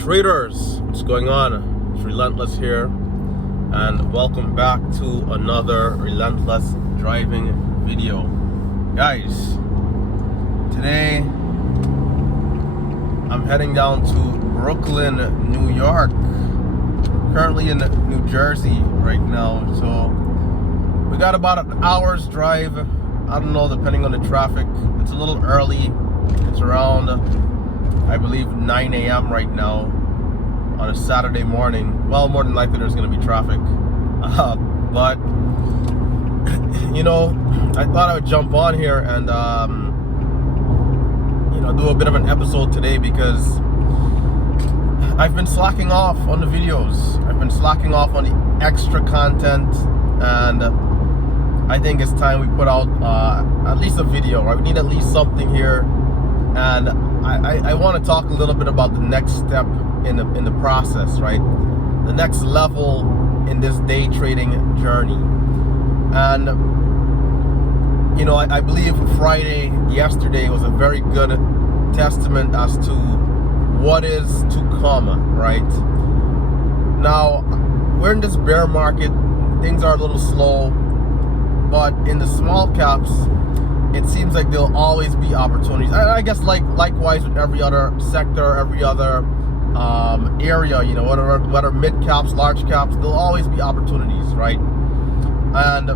Traders, what's going on? It's Relentless here, and welcome back to another Relentless driving video. Guys, today I'm heading down to Brooklyn, New York. Currently in New Jersey right now, so we got about an hour's drive. I don't know, depending on the traffic. It's a little early. It's around, I believe, 9 a.m. right now on a Saturday morning. Well, more than likely there's going to be traffic. But, you know, I thought I would jump on here and, do a bit of an episode today because I've been slacking off on the videos. I've been slacking off on the extra content, and I think it's time we put out at least a video, right? We need at least something here. And I want to talk a little bit about the next step in the process, right? The next level in this day trading journey. And you know, I believe yesterday was a very good testament as to what is to come, right? Now, we're in this bear market. Things are a little slow, but in the small caps, it seems like there'll always be opportunities. I guess likewise with every other sector, every other area, you know, whether mid caps, large caps, there'll always be opportunities, right? And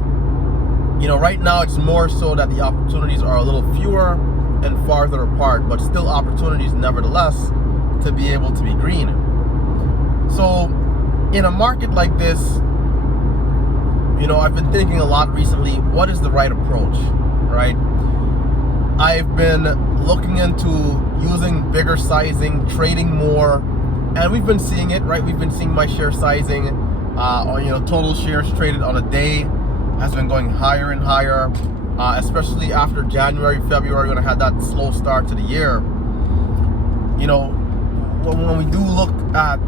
you know, right now it's more so that the opportunities are a little fewer and farther apart, but still opportunities nevertheless to be able to be green. So in a market like this, you know, I've been thinking a lot recently, what is the right approach, right? I've been looking into using bigger sizing, trading more, and we've been seeing it, right? We've been seeing my share sizing, or, you know, total shares traded on a day has been going higher and higher, especially after January, February, when I had that slow start to the year. You know, when we do look at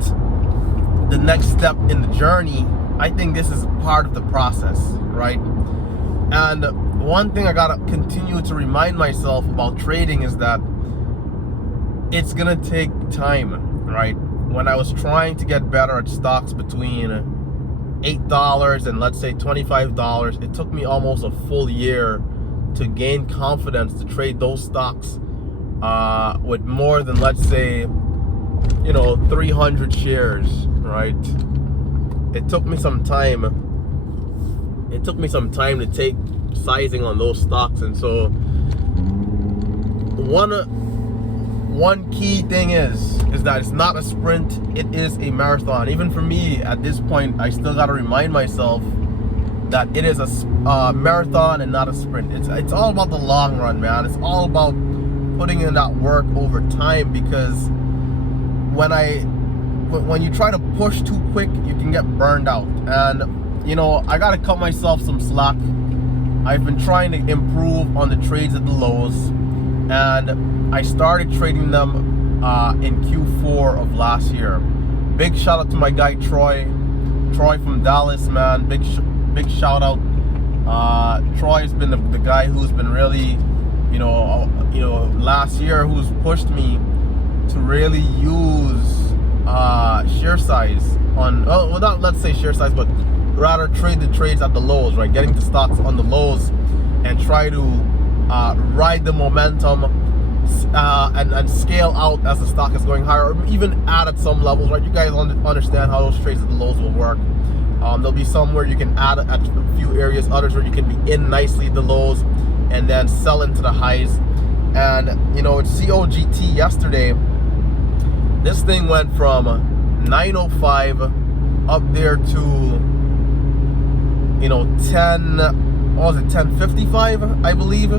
the next step in the journey, I think this is part of the process, right? And one thing I gotta continue to remind myself about trading is that it's gonna take time, right? When I was trying to get better at stocks between $8 and let's say $25, it took me almost a full year to gain confidence to trade those stocks with more than, let's say, you know, 300 shares, right? It took me some time. It took me some time to take sizing on those stocks, and so one key thing is that it's not a sprint, it is a marathon. Even for me at this point, I still got to remind myself that it is a marathon and not a sprint. It's all about the long run, man. It's all about putting in that work over time, because when you try to push too quick, you can get burned out. And you know, I gotta cut myself some slack. I've been trying to improve on the trades at the lows, and I started trading them in Q4 of last year. Big shout out to my guy Troy from Dallas, man. Big shout out. Troy's been the guy who's been really, you know, last year, who's pushed me to really use share size on, well, not let's say share size, but rather trade the trades at the lows, right? Getting the stocks on the lows and try to ride the momentum and scale out as the stock is going higher, or even add at some levels, right? You guys understand how those trades at the lows will work. There'll be some where you can add at a few areas, others where you can be in nicely at the lows and then sell into the highs. And you know, it's COGT yesterday. This thing went from 905 up there to, you know, 1055, I believe.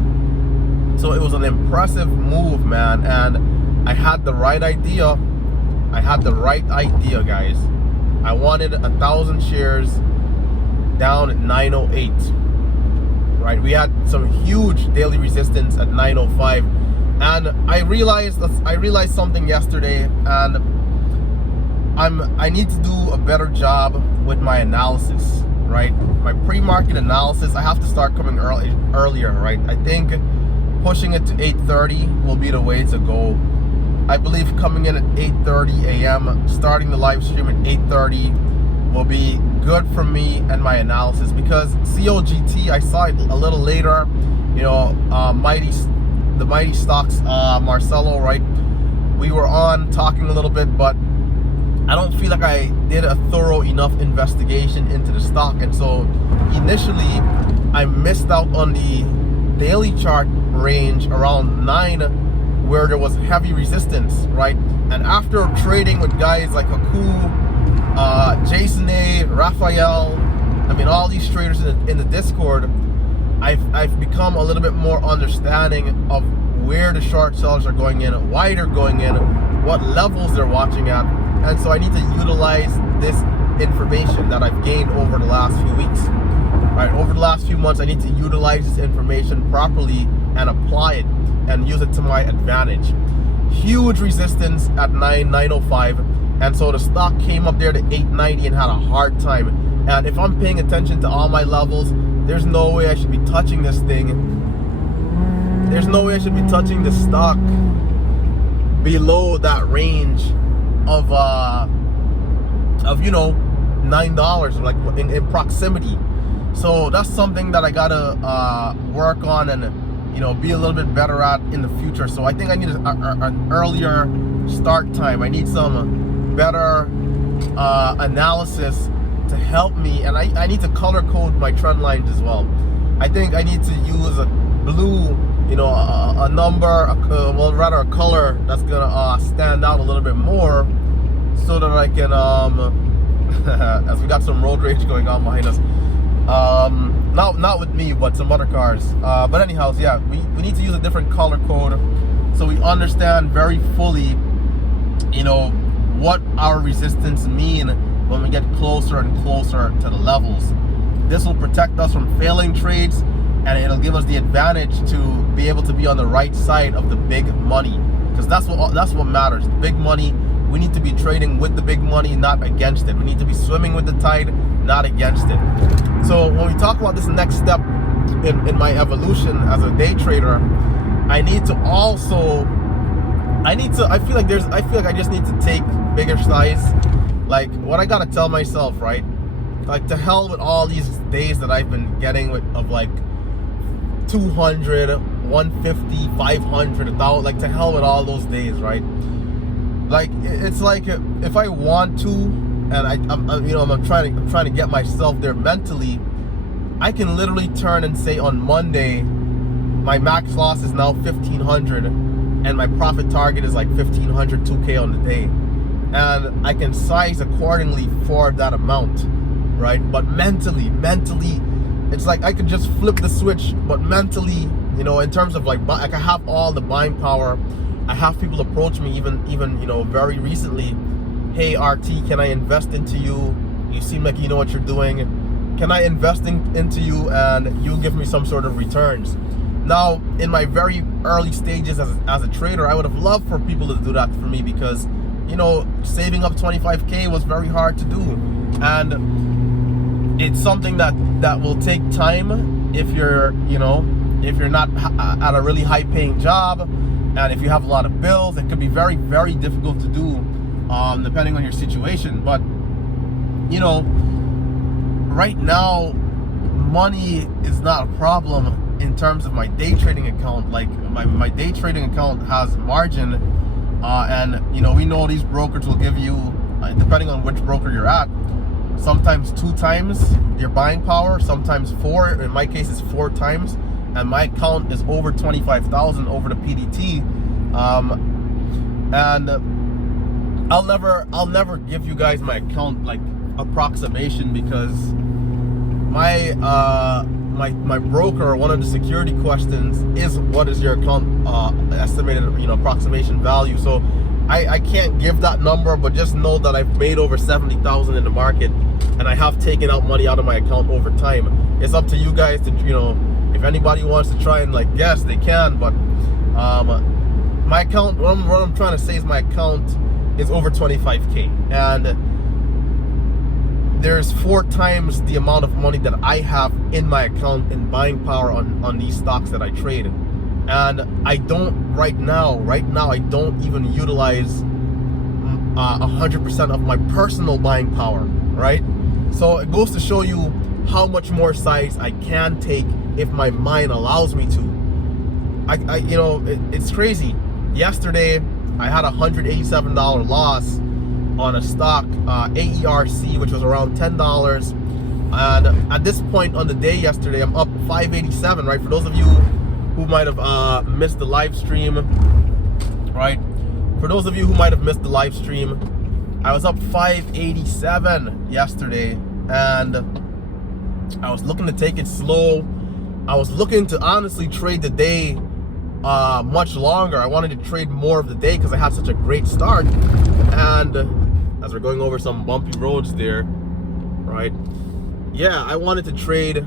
So it was an impressive move, man. And I had the right idea. Guys. I wanted 1,000 shares down at 908. Right? We had some huge daily resistance at 905. And I realized something yesterday, and I need to do a better job with my analysis, right? My pre-market analysis, I have to start coming earlier, right? I think pushing it to 8:30 will be the way to go. I believe coming in at 8:30 a.m., starting the live stream at 8:30 will be good for me and my analysis, because COGT, I saw it a little later, you know, the mighty stocks, Marcelo, right? We were on talking a little bit, but I don't feel like I did a thorough enough investigation into the stock. And so initially I missed out on the daily chart range around 9, where there was heavy resistance, right? And after trading with guys like Haku, Jason A, Raphael, I mean, all these traders in the Discord, I've become a little bit more understanding of where the short sellers are going in, why they're going in, what levels they're watching at. And so I need to utilize this information that I've gained over the last few weeks. Right, over the last few months, I need to utilize this information properly and apply it and use it to my advantage. Huge resistance at 905, and so the stock came up there to 890 and had a hard time. And if I'm paying attention to all my levels, there's no way I should be touching this thing. There's no way I should be touching this stock below that range of you know, $9, like in proximity. So that's something that I gotta work on and, you know, be a little bit better at in the future. So I think I need an earlier start time. I need some better analysis to help me, and I need to color code my trend lines as well. I think I need to use a blue, you know, a number, well, rather a color that's gonna stand out a little bit more, so that I can as we got some road rage going on behind us. Not with me, but some other cars. But anyhow, yeah, we need to use a different color code so we understand very fully, you know, what our resistance mean when we get closer and closer to the levels. This will protect us from failing trades, and it'll give us the advantage to be able to be on the right side of the big money, because that's what matters. The big money, we need to be trading with the big money, not against it. We need to be swimming with the tide, not against it. So when we talk about this next step in my evolution as a day trader, I feel like I just need to take bigger size. Like, what I gotta tell myself, right? Like, to hell with all these days that I've been getting of like 200, 150, 500, 1,000, like, to hell with all those days, right? Like, it's like, if I want to, and I'm trying to get myself there mentally, I can literally turn and say on Monday, my max loss is now 1,500, and my profit target is like 1,500, 2K on the day. And I can size accordingly for that amount, right? But mentally, it's like I could just flip the switch, but mentally, you know, in terms of like I can have all the buying power. I have people approach me even you know, very recently. Hey, RT, can I invest into you? You seem like you know what you're doing. Can I invest into you and you give me some sort of returns? Now, in my very early stages as a trader, I would have loved for people to do that for me, because, you know, saving up 25K was very hard to do. And it's something that will take time if you're, you know, if you're not at a really high paying job, and if you have a lot of bills. It could be very, very difficult to do, depending on your situation. But, you know, right now, money is not a problem in terms of my day trading account. Like, my day trading account has margin, and, you know, we know these brokers will give you, depending on which broker you're at, sometimes 2 times your buying power, sometimes 4. In my case, it's 4 times. And my account is over 25,000 over the PDT, and I'll never give you guys my account like approximation, because my broker, one of the security questions is, what is your account estimated, you know, approximation value? So I can't give that number, but just know that I've made over 70,000 in the market, and I have taken out money out of my account over time. It's up to you guys to, you know, if anybody wants to try and like guess, they can. But my account, what I'm trying to say is my account is over 25K, and there's 4 times the amount of money that I have in my account in buying power on these stocks that I trade. And I don't right now I don't even utilize 100% of my personal buying power, right? So it goes to show you how much more size I can take if my mind allows me to. It's crazy. Yesterday I had a $187 loss on a stock, AERC, which was around $10. And at this point on the day yesterday, I'm up 587, right? For those of you who might have missed the live stream, right? For those of you who might have missed the live stream, I was up 587 yesterday, and I was looking to take it slow. I was looking to honestly trade the day much longer. I wanted to trade more of the day because I had such a great start. And as we're going over some bumpy roads there, right? Yeah, I wanted to trade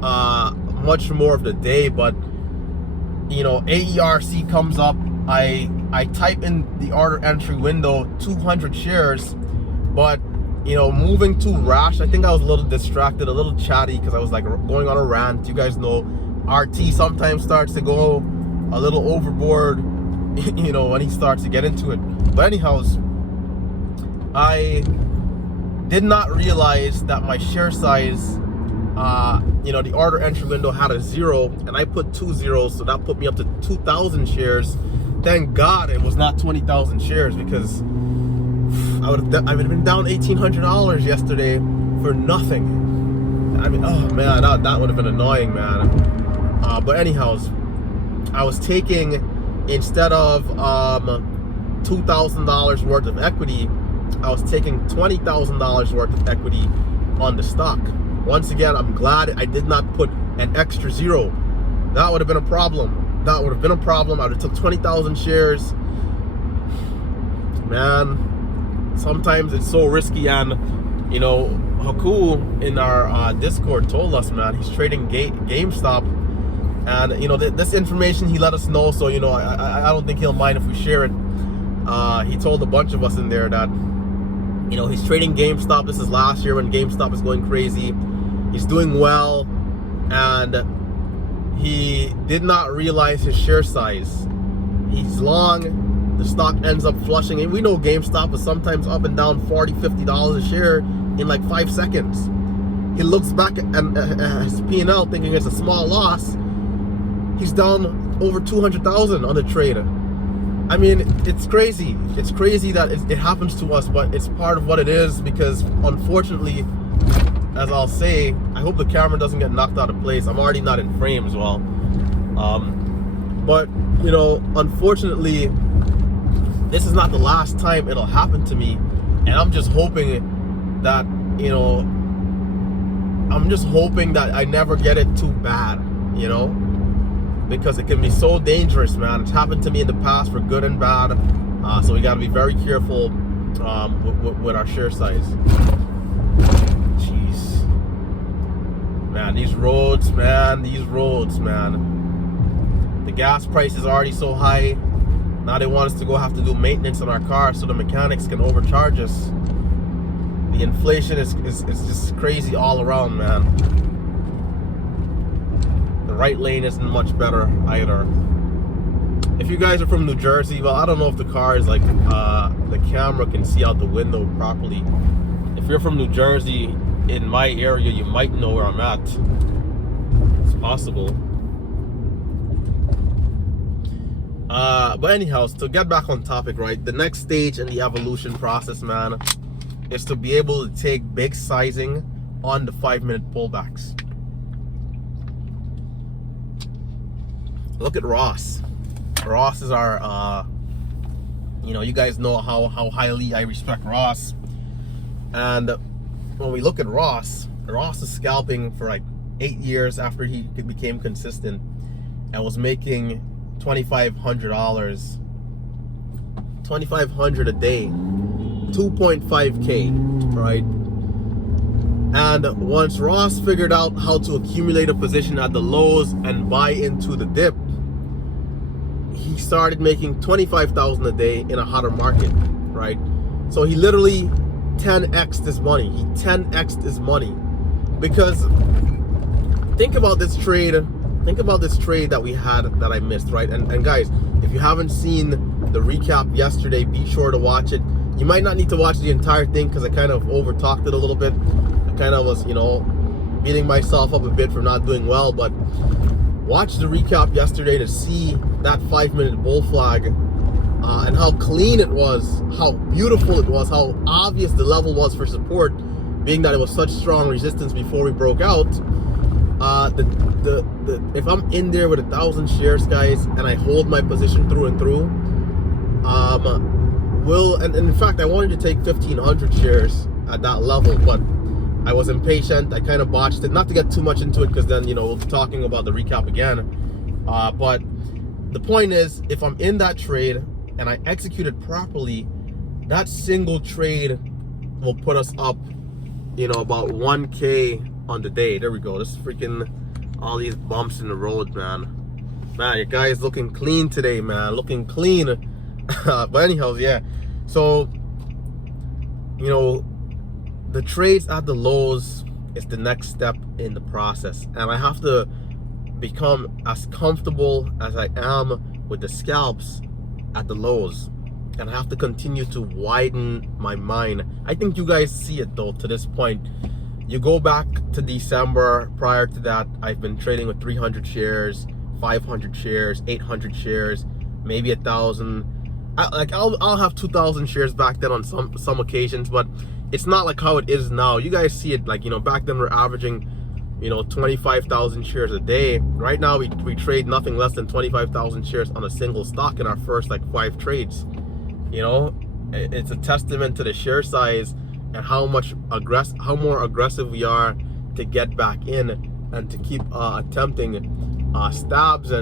much more of the day, but AERC comes up. I type in the order entry window 200 shares, but moving too rash. I think I was a little distracted, a little chatty, because I was like going on a rant. You guys know RT sometimes starts to go a little overboard when he starts to get into it. But anyhows, I did not realize that my share size, the order entry window had a 0, and I put 2 zeros, so that put me up to 2,000 shares. Thank God it was not 20,000 shares, because I would have been down $1,800 yesterday for nothing. I mean, oh man, that would have been annoying, man. But anyhows, I was taking, instead of $2,000 worth of equity, I was taking $20,000 worth of equity on the stock. Once again, I'm glad I did not put an extra 0. That would have been a problem. I would have took 20,000 shares. Man, sometimes it's so risky. And Haku in our Discord told us, man, he's trading GameStop, and this information he let us know, so I don't think he'll mind if we share it. He told a bunch of us in there that he's trading GameStop. This is last year when GameStop is going crazy. He's doing well, and he did not realize his share size. He's long. The stock ends up flushing, and we know GameStop is sometimes up and down $40, $50 a share in like 5 seconds. He looks back at his P&L thinking it's a small loss. He's down over 200,000 on the trade. I mean, it's crazy. It's crazy that it happens to us, but it's part of what it is, because unfortunately, as I'll say, I hope the camera doesn't get knocked out of place. I'm already not in frame as well. But unfortunately, this is not the last time it'll happen to me, and I'm just hoping that I never get it too bad, because it can be so dangerous, man. It's happened to me in the past for good and bad, so we got to be very careful with our share size. Jeez, man, these roads, man. The gas price is already so high. Now they want us to have to do maintenance on our car so the mechanics can overcharge us. The inflation is just crazy all around, man. The right lane isn't much better either. If you guys are from New Jersey, well, I don't know if the car is like the camera can see out the window properly. If you're from New Jersey, in my area, you might know where I'm at. It's possible. But anyhow, to get back on topic, right? The next stage in the evolution process, man, is to be able to take big sizing on the 5-minute pullbacks. Look at Ross. Ross is our, you guys know how highly I respect Ross. And when we look at Ross is scalping for like 8 years after he became consistent, and was making $2,500 a day, 2.5K, right? And once Ross figured out how to accumulate a position at the lows and buy into the dip, he started making $25,000 a day in a hotter market, right? So he literally 10x'd his money. He 10x'd his money, because think about this trade think about this trade that we had that I missed, right? And guys, if you haven't seen the recap yesterday, be sure to watch it. You might not need to watch the entire thing because I kind of over talked it a little bit. I kind of was, beating myself up a bit for not doing well, but watch the recap yesterday to see that 5-minute bull flag and how clean it was, how beautiful it was, how obvious the level was for support, being that it was such strong resistance before we broke out. If I'm in there with 1,000 shares, guys, and I hold my position through and through, and in fact I wanted to take 1,500 shares at that level, but I was impatient. I kind of botched it. Not to get too much into it, because then we'll be talking about the recap again. But the point is, if I'm in that trade and I execute it properly, that single trade will put us up, about 1K on the day. There we go. This is freaking all these bumps in the road, man. Man, your guy is looking clean today, man. Looking clean. But anyhow, yeah. So, the trades at the lows is the next step in the process, and I have to become as comfortable as I am with the scalps at the lows, and I have to continue to widen my mind. I think you guys see it though to this point. You go back to December. Prior to that, I've been trading with 300 shares, 500 shares, 800 shares, maybe 1,000. I'll have 2,000 shares back then on some occasions, but it's not like how it is now. You guys see it, back then we're averaging 25,000 shares a day. Right now we trade nothing less than 25,000 shares on a single stock in our first 5 trades. It's a testament to the share size and how more aggressive we are to get back in and to keep attempting stabs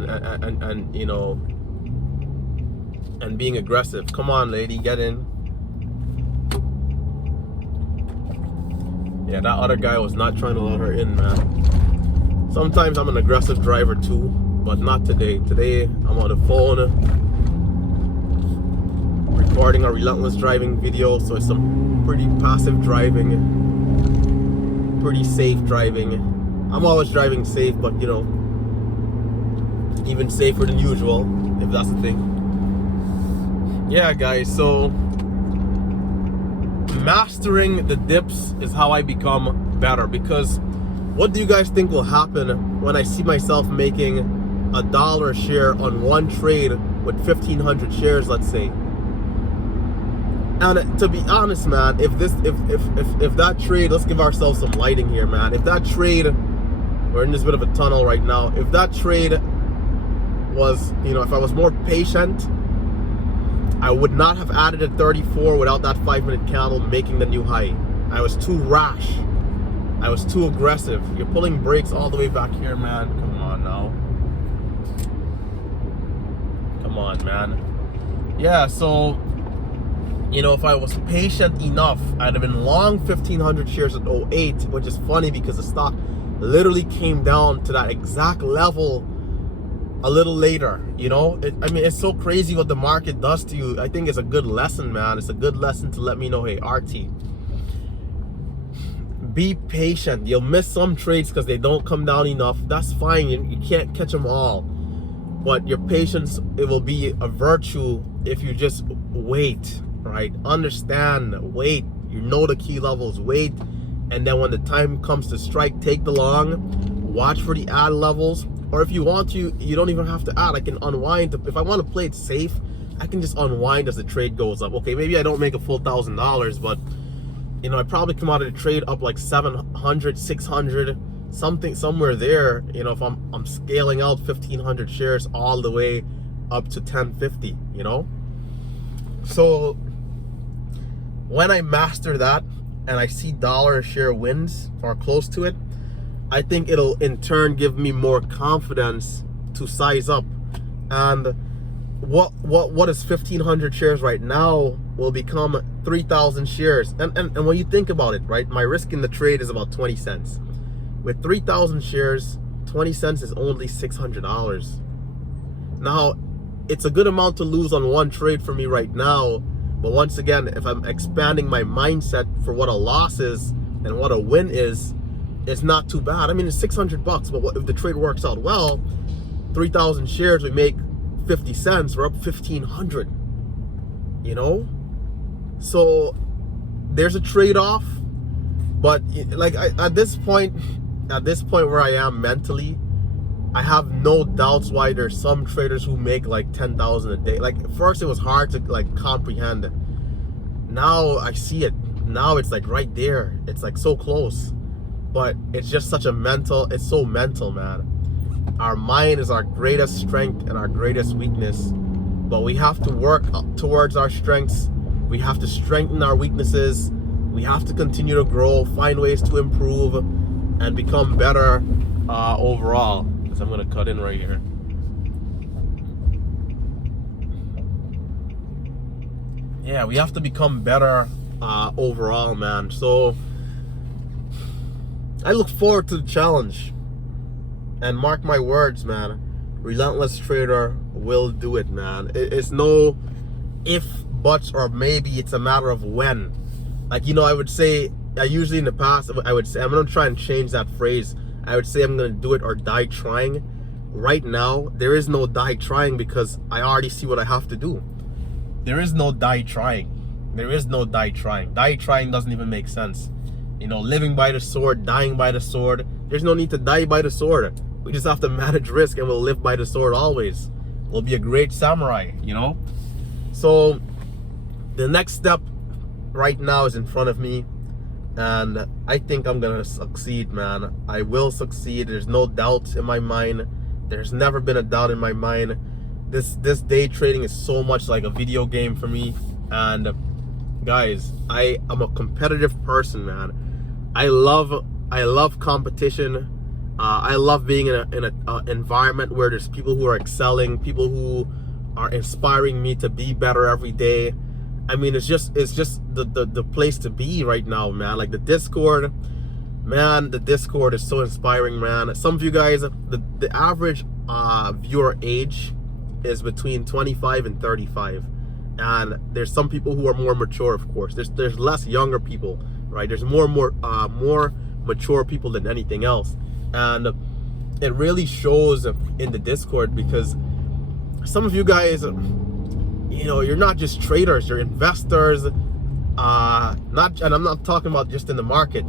and being aggressive. Come on, lady, get in. Yeah, that other guy was not trying to let her in, man. Sometimes I'm an aggressive driver too, but not today. Today, I'm on the phone recording a Relentless driving video, so it's some pretty passive driving, pretty safe driving. I'm always driving safe, but even safer than usual, if that's the thing. Yeah, guys, so mastering the dips is how I become better, because what do you guys think will happen when I see myself making $1 a share on one trade with 1,500 shares, let's say? And to be honest, man, if that trade, let's give ourselves some lighting here, man. If that trade, we're in this bit of a tunnel right now. If that trade was, if I was more patient, I would not have added a 34 without that 5-minute candle making the new high. I was too rash. I was too aggressive. You're pulling brakes all the way back here, man. Come on now. Come on, man. Yeah, so, if I was patient enough, I'd have been long 1,500 shares at 08, which is funny because the stock literally came down to that exact level a little later. It's so crazy what the market does to you. I think it's a good lesson, man. It's a good lesson to let me know, hey, RT, be patient. You'll miss some trades because they don't come down enough. That's fine. You can't catch them all, but your patience, it will be a virtue if you just wait, right? Understand, wait. The key levels, wait, and then when the time comes to strike, take the long, watch for the add levels. Or if you want to, you don't even have to add. I can unwind. If I want to play it safe, I can just unwind as the trade goes up. Okay, maybe I don't make a full $1,000, but I probably come out of the trade up like 700, 600, somewhere there. If I'm scaling out 1,500 shares all the way up to 1050. So when I master that and I see $1 a share wins or close to it, I think it'll in turn give me more confidence to size up. And what is 1,500 shares right now will become 3,000 shares. And when you think about it, right, my risk in the trade is about 20 cents. With 3,000 shares, 20 cents is only $600. Now, it's a good amount to lose on one trade for me right now. But once again, if I'm expanding my mindset for what a loss is and what a win is, it's not too bad. I mean, it's $600, but what, if the trade works out well, 3,000 shares, we make 50 cents, we're up 1,500, you know? So there's a trade-off, but like at this point where I am mentally, I have no doubts why there's some traders who make like 10,000 a day. Like first it was hard to like comprehend. Now I see it. Now it's like right there. It's like so close. But it's just such a mental, it's so mental, man. Our mind is our greatest strength and our greatest weakness. But we have to work towards our strengths. We have to strengthen our weaknesses. We have to continue to grow, find ways to improve, and become better overall. So I'm gonna cut in right here. Yeah, we have to become better overall, man. So I look forward to the challenge, and mark my words, man, Relentless Trader will do it, man. It's no if, buts, or maybe. It's a matter of when. Like, you know, I would say, usually in the past, I would say, I'm gonna try and change that phrase. I would say I'm gonna do it or die trying. Right now, there is no die trying because I already see what I have to do. There is no die trying. There is no die trying. Die trying doesn't even make sense. You know, living by the sword, dying by the sword. There's no need to die by the sword. We just have to manage risk and we'll live by the sword always. We'll be a great samurai, you know? So the next step right now is in front of me, and I think I'm gonna succeed, man. I will succeed. There's no doubt in my mind. There's never been a doubt in my mind. This day trading is so much like a video game for me. And guys, I am a competitive person, man. I love competition. I love being in an environment where there's people who are excelling, people who are inspiring me to be better every day. I mean, it's just the place to be right now, man. Like the Discord, man, the Discord is so inspiring, man. Some of you guys, the average viewer age is between 25 and 35. And there's some people who are more mature, of course. There's less younger people, right? There's more mature people than anything else. And it really shows in the Discord, because some of you guys, you know, you're not just traders, you're investors. And I'm not talking about just in the market.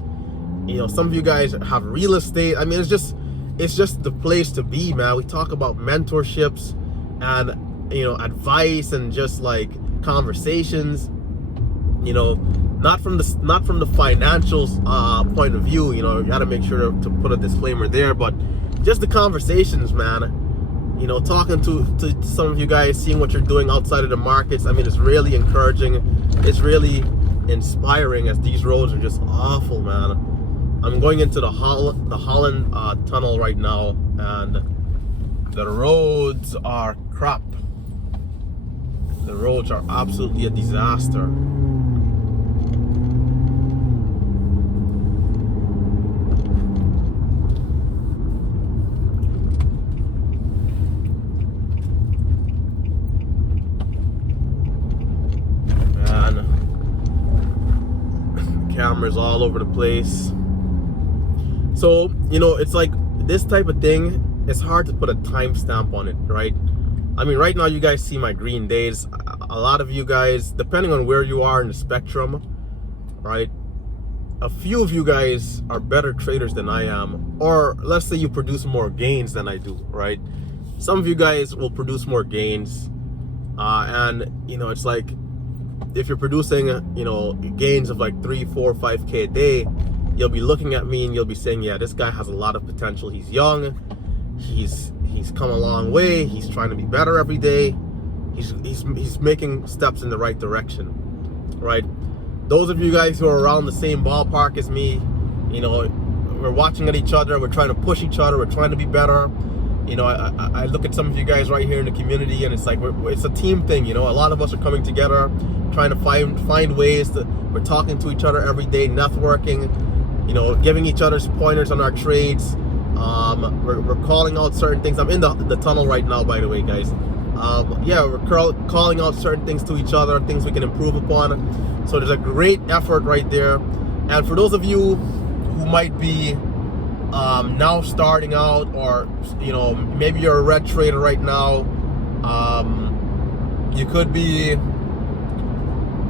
You know, some of you guys have real estate. I mean, it's just the place to be, man. We talk about mentorships and, you know, advice and just like conversations, you know, not from the financials point of view. You know, you got to make sure to put a disclaimer there, but just the conversations, man. You know, talking to some of you guys, seeing what you're doing outside of the markets. I mean, it's really encouraging. It's really inspiring, as these roads are just awful, man. I'm going into the Holland tunnel right now, and the roads are crap. The roads are absolutely a disaster. Cameras all over the place. So, you know, it's like this type of thing, it's hard to put a timestamp on it, right? I mean, right now you guys see my green days. A lot of you guys, depending on where you are in the spectrum, right? A few of you guys are better traders than I am, or let's say you produce more gains than I do, right? Some of you guys will produce more gains, and you know, it's like, if you're producing, you know, gains of like 3, 4, 5K a day, you'll be looking at me and you'll be saying, yeah, this guy has a lot of potential. He's young. He's come a long way. He's trying to be better every day. He's making steps in the right direction, right? Those of you guys who are around the same ballpark as me, you know, we're watching at each other. We're trying to push each other. We're trying to be better. You know, I look at some of you guys right here in the community, and it's like it's a team thing. You know, a lot of us are coming together, trying to find ways to. We're talking to each other every day, networking. You know, giving each other's pointers on our trades. We're calling out certain things. I'm in the tunnel right now, by the way, guys. Yeah, we're calling out certain things to each other, things we can improve upon. So there's a great effort right there. And for those of you who might be now starting out, or maybe you're a red trader right now. You could be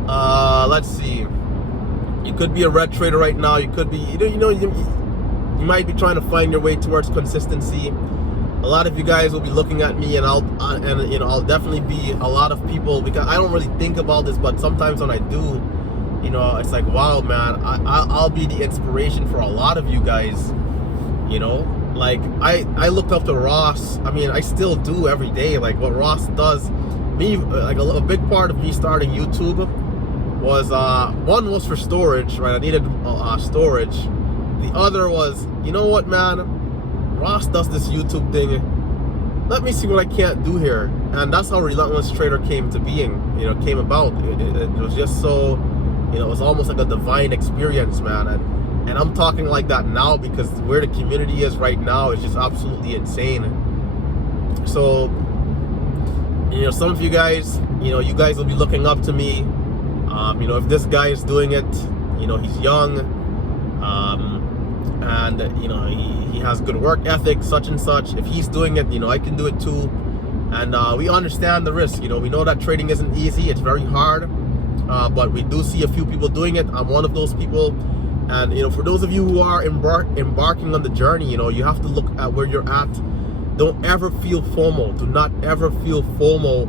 let's see, you could be a red trader right now. You could be you might be trying to find your way towards consistency. A lot of you guys will be looking at me, and I'll definitely be a lot of people, because I don't really think about this, but sometimes when I do, it's like, wow, man, I'll be the inspiration for a lot of you guys. Like I looked up to Ross. I mean, I still do every day. Like what Ross does, like a big part of me starting YouTube was one was for storage, right? I needed storage. The other was, you know what, man, Ross does this YouTube thing. Let me see what I can't do here. And that's how Relentless Trader came to being, came about. It was just so, it was almost like a divine experience, man. And I'm talking like that now because where the community is right now is just absolutely insane. So, some of you guys, you guys will be looking up to me. If this guy is doing it, he's young, and he has good work ethic, such and such. If he's doing it, I can do it too. And we understand the risk. We know that trading isn't easy. It's very hard, but we do see a few people doing it. I'm one of those people. And for those of you who are embarking on the journey, you have to look at where you're at. Don't ever feel FOMO. Do not ever feel FOMO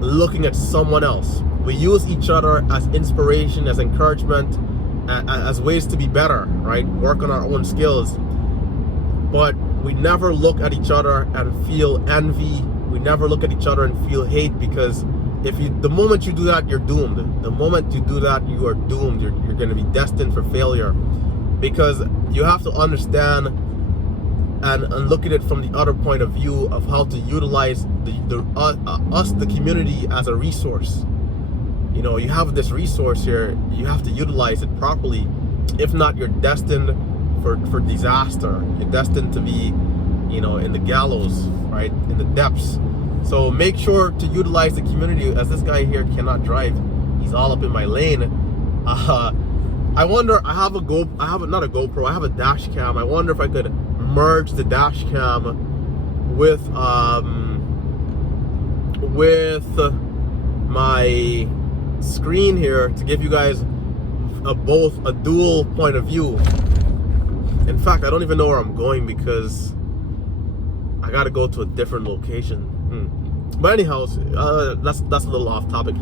looking at someone else. We use each other as inspiration, as encouragement, as ways to be better, right? Work on our own skills. But we never look at each other and feel envy. We never look at each other and feel hate, because the moment you do that, you're doomed. The moment you do that, you are doomed. You're going to be destined for failure, because you have to understand and look at it from the other point of view of how to utilize the community as a resource. You have this resource here. You have to utilize it properly. If not, you're destined for disaster. You're destined to be, in the gallows, right? In the depths. So make sure to utilize the community, as this guy here cannot drive. He's all up in my lane. I wonder, I have not a GoPro, I have a dash cam. I wonder if I could merge the dash cam with my screen here to give you guys both a dual point of view. In fact, I don't even know where I'm going because I gotta go to a different location. But anyhow, that's a little off topic.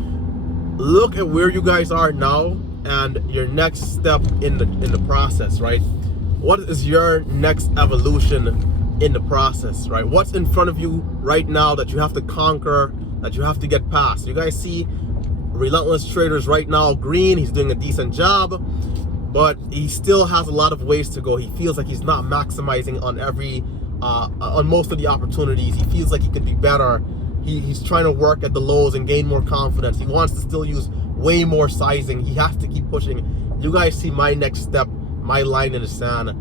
Look at where you guys are now and your next step in the process, right? What is your next evolution in the process, right? What's in front of you right now that you have to conquer, that you have to get past? You guys see Relentless Traders right now, green. He's doing a decent job, but he still has a lot of ways to go. He feels like he's not maximizing on most of the opportunities. He feels like he could be better. He's trying to work at the lows and gain more confidence. He wants to still use way more sizing. He has to keep pushing. You guys see my next step, my line in the sand.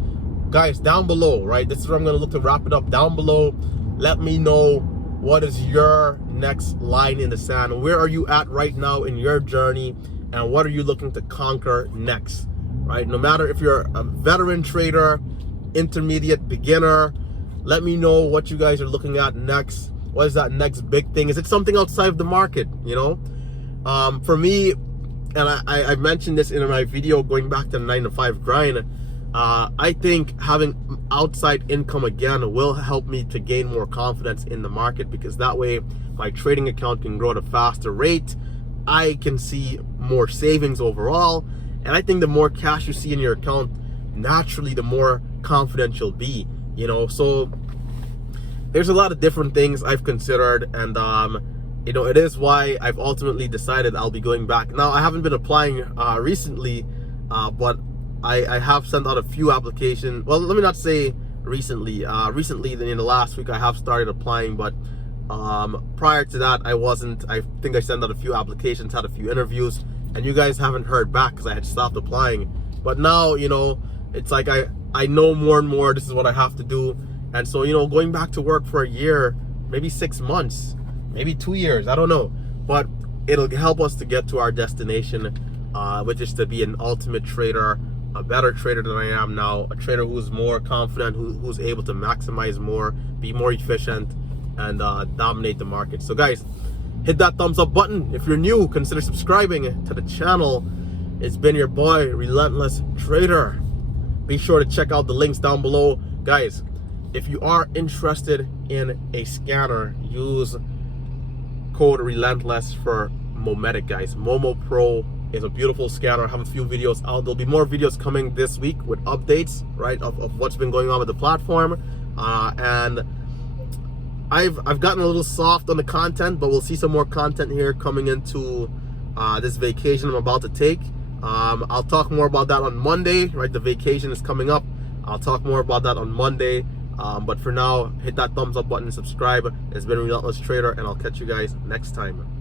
Guys, down below, right? This is where I'm going to look to wrap it up. Down below, let me know what is your next line in the sand. Where are you at right now in your journey? And what are you looking to conquer next, right? No matter if you're a veteran trader, intermediate, beginner, let me know what you guys are looking at next. What is that next big thing? Is it something outside of the market? For me, and I mentioned this in my video going back to the 9-to-5 grind, I think having outside income again will help me to gain more confidence in the market, because that way my trading account can grow at a faster rate. I can see more savings overall, and I think the more cash you see in your account, naturally the more confident you'll be. So there's a lot of different things I've considered, and it is why I've ultimately decided I'll be going back. Now, I haven't been applying recently, but I have sent out a few applications. Well, let me not say recently. Recently, in the last week, I have started applying, but prior to that, I wasn't. I think I sent out a few applications, had a few interviews, and you guys haven't heard back because I had stopped applying. But now, it's like I know more and more this is what I have to do. And so, going back to work for a year, maybe 6 months, maybe 2 years, I don't know. But it'll help us to get to our destination, which is to be an ultimate trader a better trader than I am now, a trader who's more confident, who's able to maximize more, be more efficient, and dominate the market. So guys, hit that thumbs up button. If you're new, consider subscribing to the channel. It's been your boy, Relentless Trader. Be sure to check out the links down below. Guys, if you are interested in a scanner, use code Relentless for Mometic, guys. Momo Pro is a beautiful scanner. I have a few videos out. There'll be more videos coming this week with updates, right, of what's been going on with the platform. And I've gotten a little soft on the content, but we'll see some more content here coming into this vacation I'm about to take. I'll talk more about that on Monday, right? The vacation is coming up. I'll talk more about that on Monday. But for now, hit that thumbs up button, subscribe. It's been Relentless Trader, and I'll catch you guys next time.